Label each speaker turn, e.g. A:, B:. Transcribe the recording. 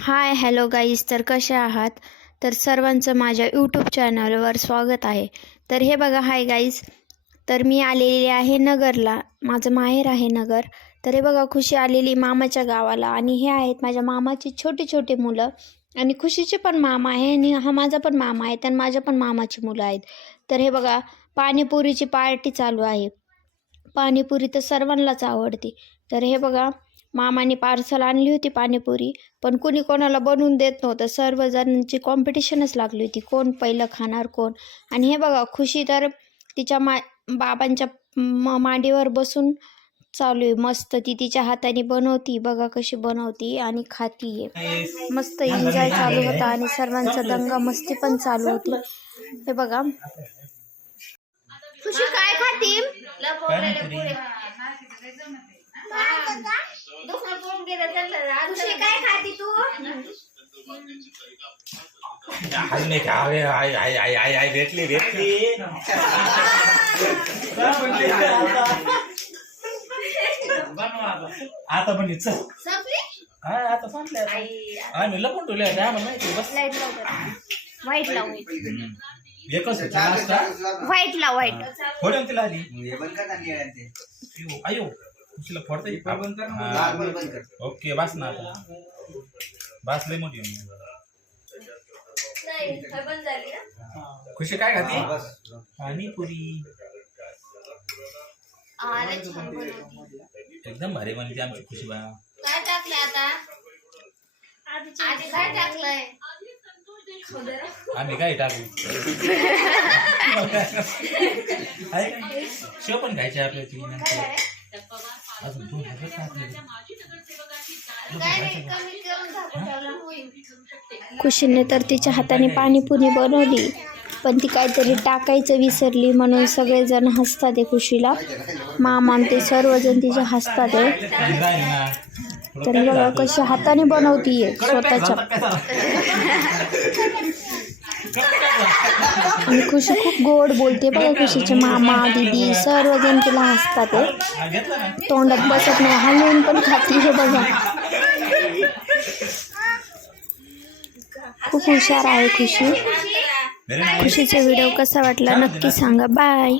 A: Hi hello guys तर कसे आहात? तर सर्वांचं माझ्या यूट्यूब चॅनलवर स्वागत आहे. तर हे बघा हाय गाईज तर मी आलेली आहे नगरला. माझं माहेर आहे नगर. तर हे बघा खुशी आलेली मामाच्या गावाला. आणि हे आहेत माझ्या मामाची छोटी छोटी मुलं. आणि खुशीचे पण मामा आहे आणि हा माझा पण मामा आहे. आणि माझ्या पण मामाची मुलं आहेत. तर हे बघा पाणीपुरीची पार्टी चालू आहे. पाणीपुरी तर सर्वांनाच आवडते. तर हे बघा मामाने पार्सल आणली होती पाणीपुरी पण कुणी कोणाला बनवून देत नव्हतं. सर्वजणांची कॉम्पिटिशनच लागली होती. कोण पहिलं खाणार कोण? आणि हे बघा खुशी तर तिच्या मा बाबांच्या म मांडीवर बसून चालू आहे. मस्त ती तिच्या हाताने बनवती. बघा कशी बनवती आणि खाती आहे. मस्त एन्जॉय चालू होता आणि सर्वांचा दंगा मस्ती पण चालू होती. हे बघा. खुशी काय खाती? खुशी काय खाती तू?
B: आज नाही का अरे आई आई आई आई आई भेटली भेटली. आता पण चल.
A: संपली?
B: हा आता संपले आता. आम्ही लपून ठेवले होते आम्हाला माहिती बस.
A: लाइट लावतात व्हाईट लाव.
B: हम्म. एकच होती नाश्ता.
A: व्हाईट लाव व्हाईट
B: फोडून तिला आली
C: हे बंद ना
B: तिला फोडता येईल का?
C: लाल
B: हा.
C: बंद.
B: ओके बस ना आता बस लय मोठी आहे. खुशी काय
C: हा,
B: खाती
C: बस.
B: पाणीपुरी एकदम भारी बनली आमची खुशी बा
A: काय टाकलंय आता आधी काय टाकलंय
B: आम्ही काय टाकू आहे? शेव पण खायचे आपल्या ती नंतर. अजून दोन हजार टाकले.
A: खुशीने तर तिच्या हाताने पाणीपुरी बनवली पण ती काहीतरी टाकायचं विसरली म्हणून सगळेजण हसतात आहे खुशीला. मामा ते सर्वजण तिच्या हसतात आहे. तर बघा? कशी हाताने बनवतीये स्वतःच्या. आणि खुशी खूप गोड बोलते बघा खुशीचे मामा दीदी सर्वजण तिला हसतात तोंडात बसत नाही हलवून पण खाती हे बघा. खूप हुशार आहे खुशी. खुशीचा व्हिडिओ कसा वाटला नक्की सांगा. बाय